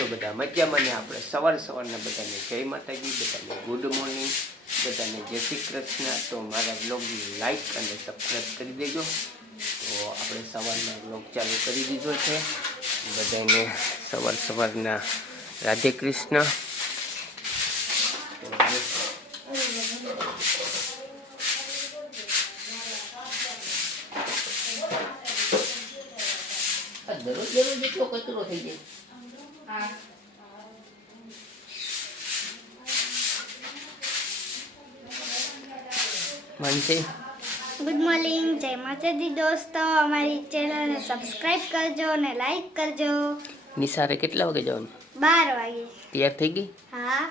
છો બધા મજામાં ને આપણે સવાર સવારના બધાને જય માતાજી, બધાને ગુડ મોર્નિંગ બધાને જય શ્રી કૃષ્ણ. તો મારા બ્લોગને લાઈક અને સબસ્ક્રાઈબ કરી દેજો. તો આપણે સવારના બ્લોગ ચાલુ કરી દીધો છે. બધાને સવાર સવારના રાધે કૃષ્ણ. દરરોજ દરરોજ એટલો કચરો થઈ જાય. Mansi good morning. જય માતાજી દોસ્તો. અમારી ચેનલને સબસ્ક્રાઇબ કરજો અને લાઈક કરજો. નિસારે કેટલા વાગે જવાનું? બાર વાગે. તૈયાર થઈ ગઈ? હા.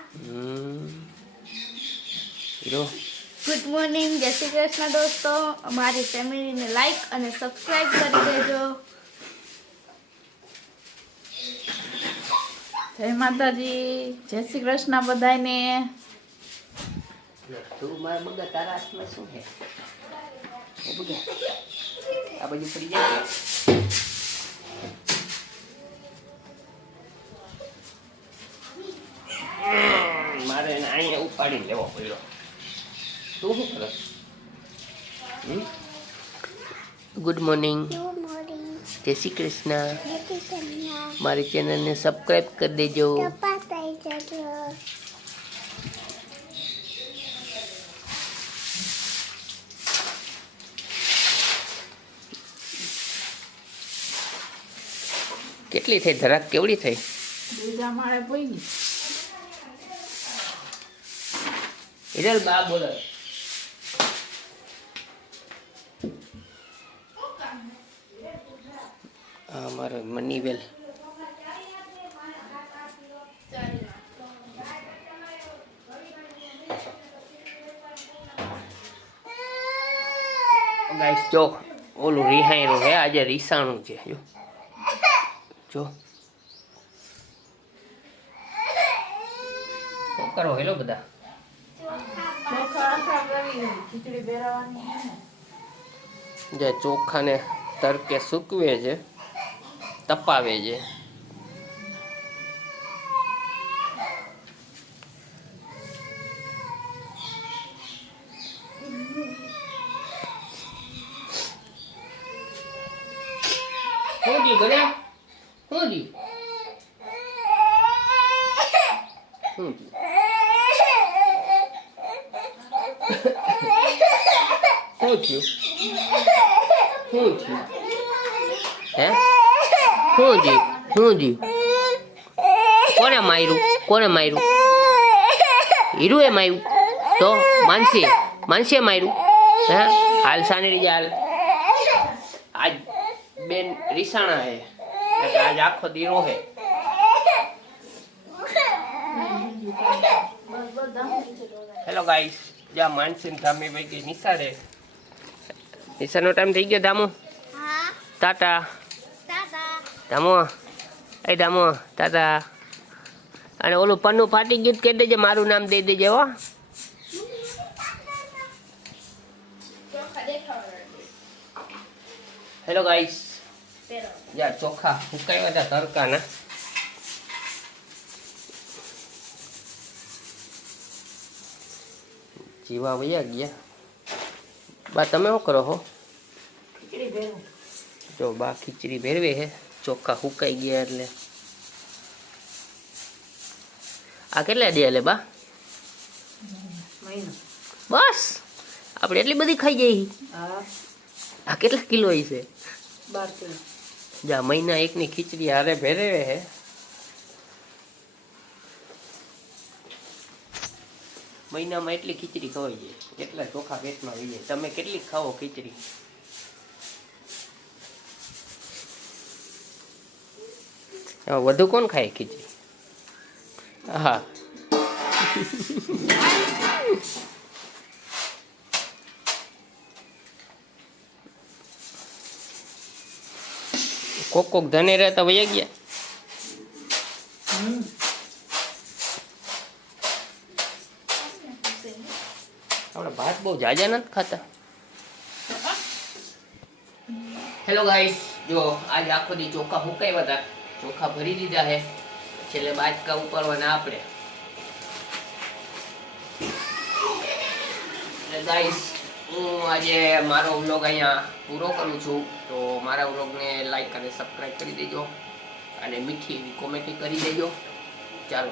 હીરો. Good morning. જય શ્રી કૃષ્ણ દોસ્તો. અમારી ફેમિલીને લાઈક અને સબસ્ક્રાઇબ કરી દેજો. જય માતાજી જય શ્રી કૃષ્ણ બધાને તું મારા બગા તારા હાથમાં શું છે? ઓ બગા આ બાજુ પડી જાય હમ, મારે એને અહીંયા ઉપાડીને લેવો પડ્યો. તું શું કરે? ગુડ મોર્નિંગ ગુડ મોર્નિંગ જય શ્રી કૃષ્ણ. મારી ચેનલને સબસ્ક્રાઈબ કરી દેજો. કેટલી થઈ? ધરાક કેવડી થઈ? બીજા હિરલ બા બોલો હા મારો મનીવેલ. ગાઈસ જો, ઓલું રિહાયણું હે આજે રીસાણું છે, જો. જો. કરો હેલો બધા. જે ચોખાને તડકે સૂકવે છે. તપાવે છે. શું થયું ગણ્યા શું થયું? શું થયું? શું હે? શું જી? શું થયું કોને માર્યું? કોને માર્યું? હીરુએ માર્યું. તો માનસી માનસીએ માર્યું. હે? હાલ સાની રીતે હાલ. આજ બેન રીસાણા હે. એટલે આજ આખો દીરો હે. હેલો ગાઈસ જ્યાં માનસી ધામી ભાઈ નિસાડે. નિસાનો ટાઈમ થઈ ગયો ધામુ. ટાટા. દામો. એ દામો તાતા. અને ઓલું પન્નું ફાટી ગયું કહી દેજે મારું નામ દઈ દેજે હો. હેલો ગાઈસ યાર ચોખા હુકાવ્યા હતા તડકાના. જીવા વયા ગયા. બા તમે શું કરો હો? જો બા ખીચડી ભેરવે હે. ચોખ્ખા હુકાઈ ગયા એટલે. આ કેટલા દે લે બા? મહિનો. બસ. આપણે એટલી બધી ખાઈ જઈ હા. આ કેટલા કિલો છે? બાર કિલો. જા મહિના એકની ખીચડી હારે ભેરવે હે. મહિનામાં એટલી ખીચડી ખવાઈ જાય. એટલા ચોખા પેટમાં આવી જાય. તમે કેટલી ખાઓ ખીચડી? હા, વધુ કોણ ખાય ખીચડી? હા. કોક કોક ધને રહેતા વયા ગયા? આપણે ભાત બહુ જાજા નથી ખાતા. હેલો ગાઈસ જો આજે આખો દી ચોખા હુકાવ્યા હતા ચોખા ભરી દીધા છે. છેલ્લે બાચકા ઉપાડવાના આપણે. ગાઈસ હું આજે મારો વ્લોગ અહીંયા પૂરો કરું છું. તો મારા વ્લોગને લાઈક અને સબસ્ક્રાઈબ કરી દેજો. અને મીઠી એવી કોમેન્ટ કરી દેજો. ચાલો.